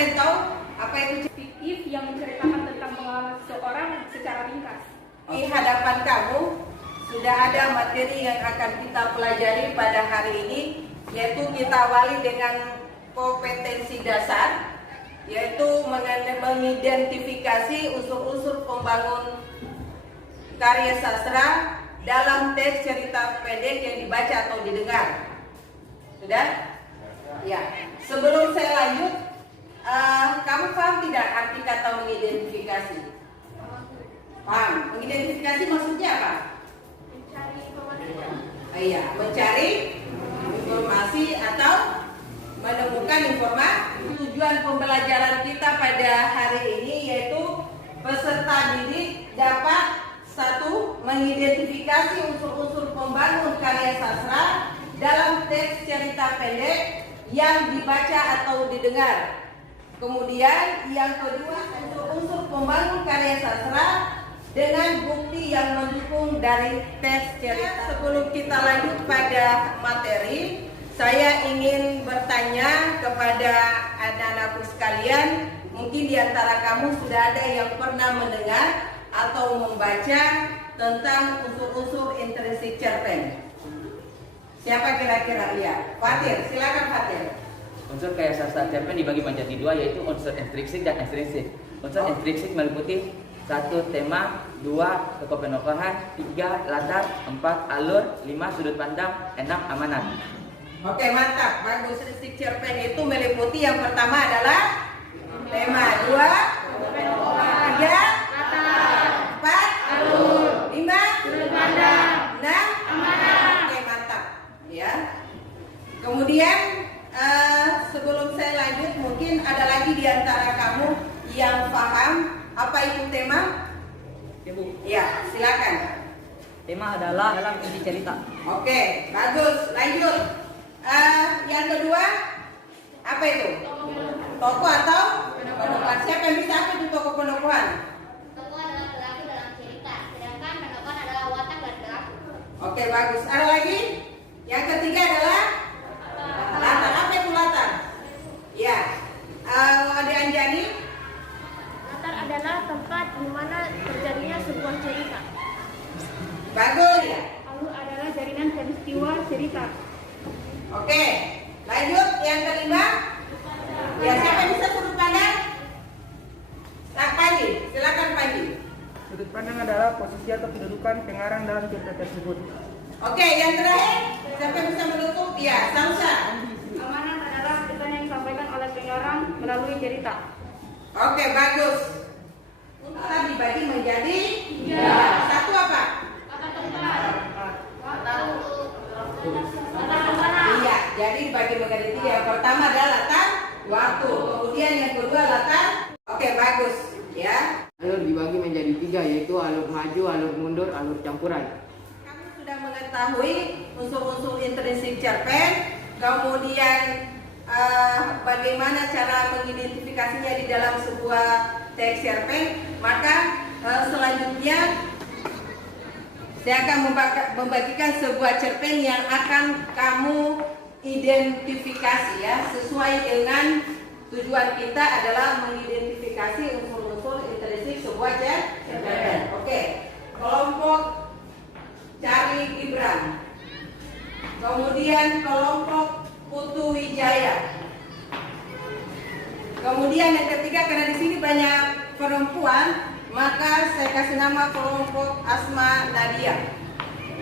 yang tahu apa itu Fiktif yang menceritakan tentang pengalaman seseorang secara ringkas. di hadapan kamu? Sudah ada materi yang akan kita pelajari pada hari ini, yaitu kita awali dengan kompetensi dasar, yaitu mengidentifikasi unsur-unsur pembangun karya sastra dalam teks cerita pendek yang dibaca atau didengar. Sudah? Ya. Sebelum saya lanjut, kamu paham tidak arti kata mengidentifikasi? Paham? Mengidentifikasi maksudnya apa? Mencari informasi. Iya, mencari informasi atau menemukan informasi. Tujuan pembelajaran kita pada hari ini yaitu peserta didik dapat satu, mengidentifikasi unsur-unsur pembangun karya sastra dalam teks cerita pendek yang dibaca atau didengar. Kemudian yang kedua, unsur-unsur pembangun karya sastra dengan bukti yang mendukung dari teks cerita. Sebelum kita lanjut pada materi, saya ingin bertanya kepada anak-anakku sekalian. Mungkin di antara kamu sudah ada yang pernah mendengar atau membaca tentang unsur-unsur intrinsik cerpen. Siapa kira-kira? Iya, Fatir, silakan Fatir. Unsur karya sastra cerpen dibagi menjadi dua, yaitu unsur intrinsik dan ekstrinsik. Unsur intrinsik meliputi 1. Tema, 2. Tokoh penokohan, 3. Latar, 4. Alur, 5. Sudut pandang, 6. Amanat. Oke, mantap. Bagus. Intrinsik cerpen itu meliputi yang pertama adalah tema, 2. Tiga, 4. Alur, 5. Sudut pandang, 6. Amanat. Oke, mantap. Ya. Kemudian sebelum saya lanjut, mungkin ada lagi di antara kamu yang paham apa itu tema? Ibu. Ya, silakan. Tema adalah dalam inti cerita. Oke, bagus. Lanjut. Yang kedua, apa itu? Tokoh atau penokohan. Siapa yang bisa apa itu tokoh penokohan? Tokoh adalah pelaku dalam cerita, sedangkan penokohan adalah watak dari pelaku. Oke, bagus. Ada lagi? Yang ketiga adalah latar. Apa itu latar? Ya. Ada Anjani? Latar adalah tempat di mana terjadinya sebuah cerita. Bagus ya. Alur adalah jaringan peristiwa cerita. Oke. Lanjut. Yang kelima? Ya, siapa yang bisa sudut pandang? Nah, Panji. Silakan Panji. Sudut pandang adalah posisi atau kedudukan pengarang dalam cerita tersebut. Oke, yang terakhir, siapa yang bisa menutup? Ya, Samsa. Amanat adalah pesan yang disampaikan oleh pengarang melalui cerita. Oke, bagus. Kita dibagi menjadi 3. Satu apa? Iya, jadi dibagi menjadi 3. Yang pertama adalah latar waktu. Kemudian yang kedua latar. Oke, bagus. Ya. Alur dibagi menjadi 3, yaitu alur maju, alur mundur, alur campuran. Kamu sudah mengetahui unsur-unsur intrinsik cerpen, kemudian bagaimana cara mengidentifikasinya di dalam sebuah teks cerpen. Maka selanjutnya saya akan membagikan sebuah cerpen yang akan kamu identifikasi ya, sesuai dengan tujuan kita adalah mengidentifikasi unsur-unsur intrinsik sebuah cerpen. Oke. Kelompok Cari Gibran. Kemudian kelompok Putu Wijaya. Kemudian yang ketiga, karena di sini banyak perempuan, maka saya kasih nama kelompok Asma Nadia.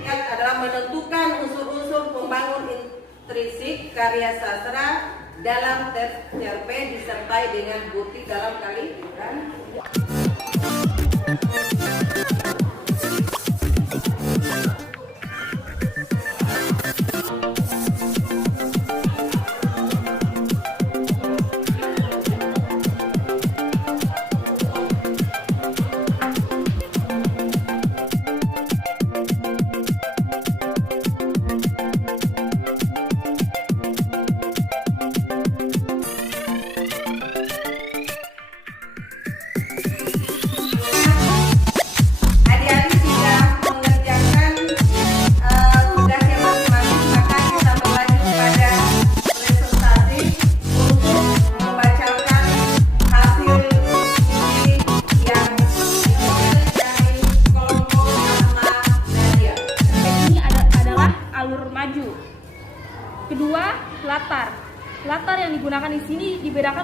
Yang adalah menentukan unsur-unsur pembangun intrinsik karya sastra dalam teks cerpen disertai dengan bukti dalam kali Gibran.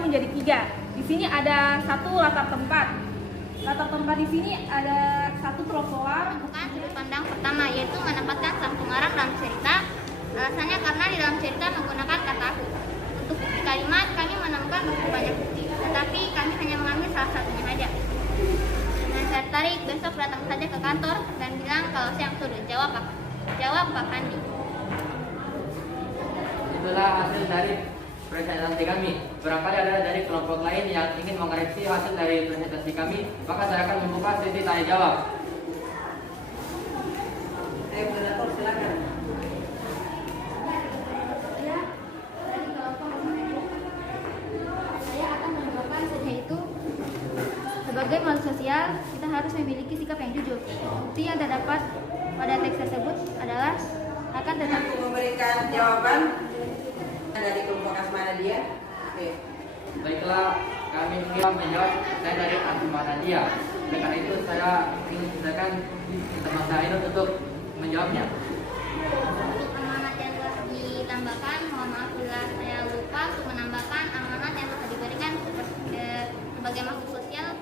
menjadi 3. Di sini ada 1 latar tempat. Latar tempat di sini ada 1 trotoar. Bukan sudut pandang pertama, yaitu menempatkan sang pengarang dalam cerita. Alasannya karena di dalam cerita menggunakan kata aku. Untuk bukti kalimat, kami menemukan begitu banyak bukti, tetapi kami hanya mengambil salah satunya saja. Dengan saya tertarik, besok datang saja ke kantor dan bilang kalau saya yang suruh. Jawab Pak Pandi. Itulah hasil dari presentasi kami. Barangkali ada dari kelompok lain yang ingin mengoreksi hasil dari presentasi kami, maka saya akan membuka sesi tanya jawab. Ayo moderator silakan. Saya akan menambahkan saja itu sebagai makhluk sosial kita harus memiliki sikap yang jujur. Bukti yang terdapat pada teks tersebut adalah akan tetap Untuk memberikan jawaban dari kelompok Asma Nadia. Oke. Baiklah, kami ingin menjawab. Saya dari Asma Nadia. Oleh karena itu saya ingin silakan teman saya ini untuk menjawabnya. Untuk amanat yang telah ditambahkan, mohon maaf bila saya lupa untuk menambahkan amanat yang telah diberikan sebagai makhluk sosial.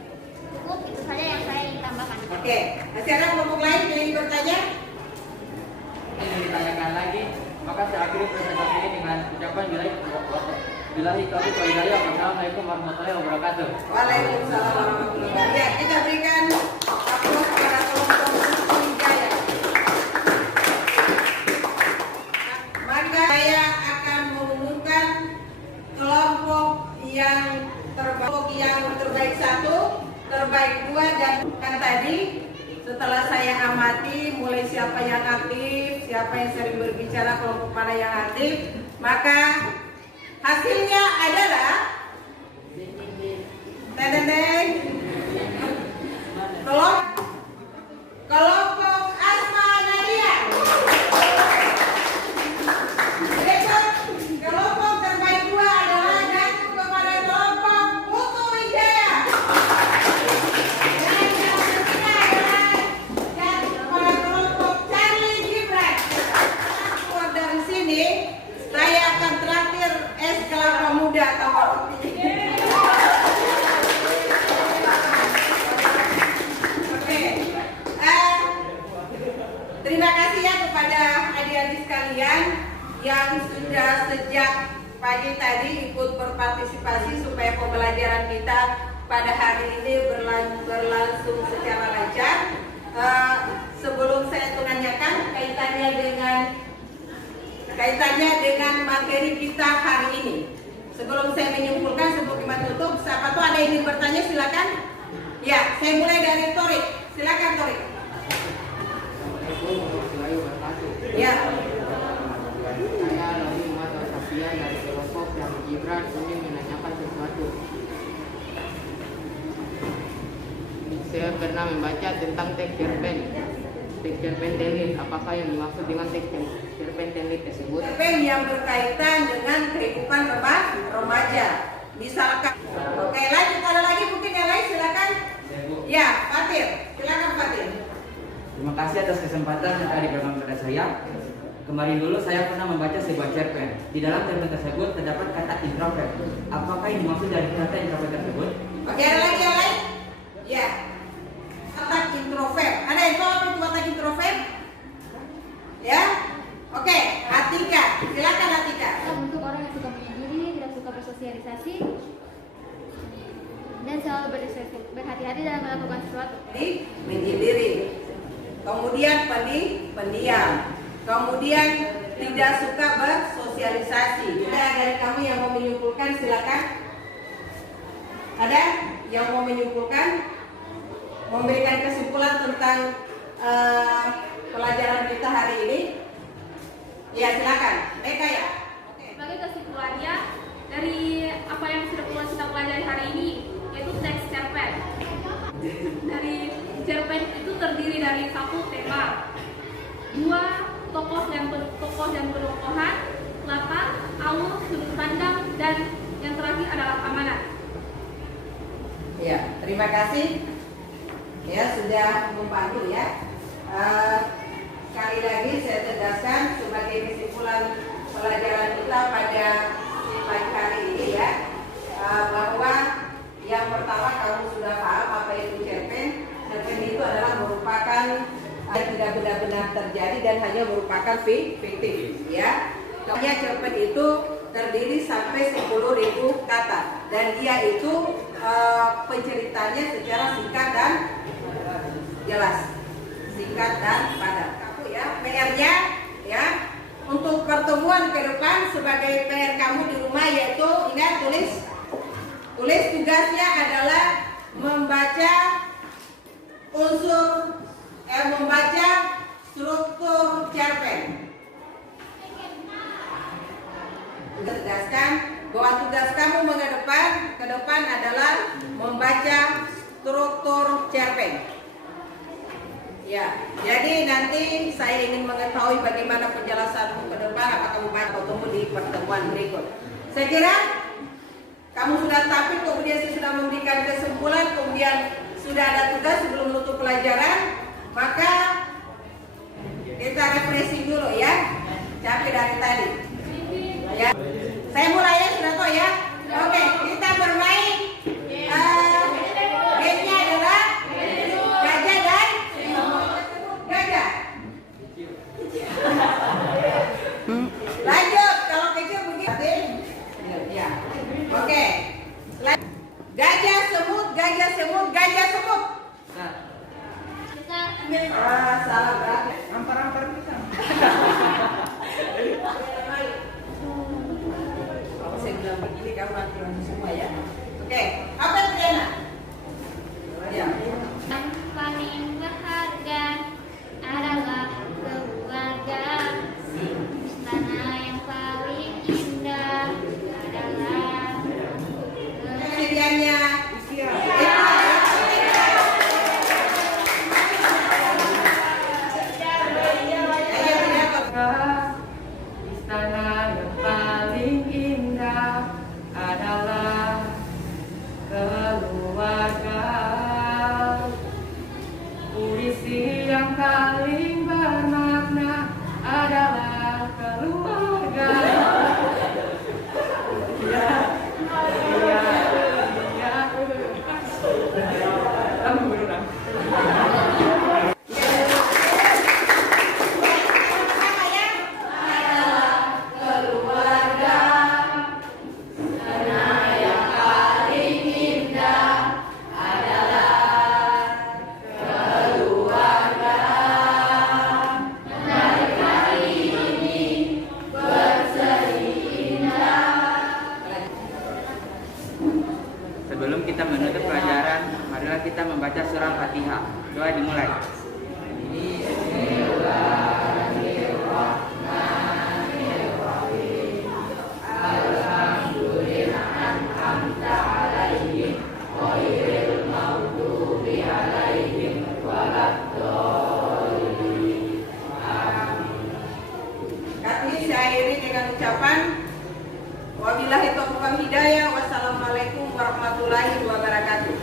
Cukup itu saja yang saya ingin tambahkan. Oke. Masih ada kelompok lain yang ingin bertanya? Ini ditanyakan lagi, maka saya akhiri presentasi ini dengan ucapan billahi taufiq wal hidayah. Wassalamualaikum warahmatullahi wabarakatuh. Waalaikumsalam warahmatullahi wabarakatuh. Ya, kita berikan aplaus kepada kelompok Wijaya. Maka saya akan mengumumkan kelompok yang terbaik 1, terbaik 2, dan kan tadi setelah saya amati mulai siapa yang aktif, siapa yang sering berbicara, kelompok mana yang aktif, maka hasilnya adalah kelompok Asma Nadia. Besok kelompok terbaik 2 adalah jatuh kepada kelompok Putu Wijaya. Dan yang ketiga adalah jatuh kepada kelompok Charlie Gibran. Keluar dari sini, saya akan traktir es kelapa muda tambah roti. Oke. Terima kasih ya kepada adik-adik sekalian yang sudah sejak pagi tadi ikut berpartisipasi supaya pembelajaran kita pada hari ini berlangsung secara lancar. Sebelum saya menanyakan kaitannya dengan materi kita hari ini. Sebelum saya menyimpulkan, sebelum kita tutup, siapa tuh ada yang ingin bertanya silakan. Ya, saya mulai dari Torik. Silakan Torik. Assalamualaikum warahmatullahi wabarakatuh. Ya. Saya Lawi Muhammad Safian dari kelompok yang Gibran ingin menanyakan sesuatu. Saya pernah membaca tentang teks cerpen. Teks cerpen Tenlit. Apakah yang dimaksud dengan teks cerpen Tenlit tersebut? Cerpen yang berkaitan dengan kehidupan remaja. Misalkan. Oke, lanjut, ada lagi mungkin yang lain silakan. Ya, Fatir. Silakan Fatir. Terima kasih atas kesempatan yang telah diberikan kepada saya. Kemarin dulu saya pernah membaca sebuah cerpen. Di dalam cerpen tersebut terdapat kata introvert. Apakah yang dimaksud dari kata introvert tersebut? Oke, ada lagi yang lain? Ya. Kata introvert. Ada yang tahu apa itu kata introvert? Ya. Oke, Atika. Silakan Atika. untuk orang yang suka menyendiri, tidak suka bersosialisasi, dan selalu berhati-hati dalam melakukan sesuatu. Menyendiri. Kemudian pendiam. Kemudian tidak suka bersosialisasi. Ada dari kamu yang mau menyimpulkan silakan. Ada yang mau menyimpulkan, memberikan kesimpulan tentang pelajaran kita hari ini? Ya silakan. Eka ya. Sebagai kesimpulannya dari apa yang sudah kita pelajari hari ini, yaitu teks cerpen. Dari cerpen itu terdiri dari 1 tema, 2 tokoh dan perubahan, latar, alur, sudut pandang, dan yang terakhir adalah amanat. Ya, terima kasih. Ya sudah membantu ya. Sekali lagi saya tegaskan sebagai kesimpulan pelajaran kita pada pagi hari ini ya. terjadi dan hanya merupakan fiktif, ya. Kemudian cerpen itu terdiri sampai 10.000 kata dan dia itu penceritanya secara singkat dan jelas, singkat dan padat. Kamu ya, PR-nya ya untuk pertemuan ke depan sebagai PR kamu di rumah yaitu ingat tulis tugasnya adalah membaca membaca struktur cerpen. Tegaskan bahwa tugas kamu ke depan adalah membaca struktur cerpen. Ya, jadi nanti saya ingin mengetahui bagaimana penjelasanmu ke depan, apakah kamu bertemu di pertemuan berikut. Saya kira kamu sudah tampil, kemudian saya sudah memberikan kesimpulan, kemudian sudah ada tugas sebelum menutup pelajaran, maka kita refreshing dulu ya, capek dari tadi. Ya, saya mulai ya, sudah kok ya. Oke, kita bermain. Game-nya adalah gajah dan gajah. Lanjut, kalau kecil begini. Ya, oke. Gajah semut, gajah semut, gajah semut. Salah berarti. Ampar-ampar bisa. Saya bilang begini, kamu nanti semua ya. Oke, apa itu Diana? Ya. Yang paling berharga adalah keluarga. Istana yang paling indah adalah Pilihannya. Istana yang paling indah adalah keluarga. Puisi yang paling bermakna adalah keluarga. Iya, iya, iya. Kamu berulang. Sebelum kita menutup pelajaran, marilah kita membaca surah Fatihah. Doa dimulai. Kami saya akhiri dengan ucapan wabillahi taufiq wal hidayah. Wassalamualaikum warahmatullahi wabarakatuh.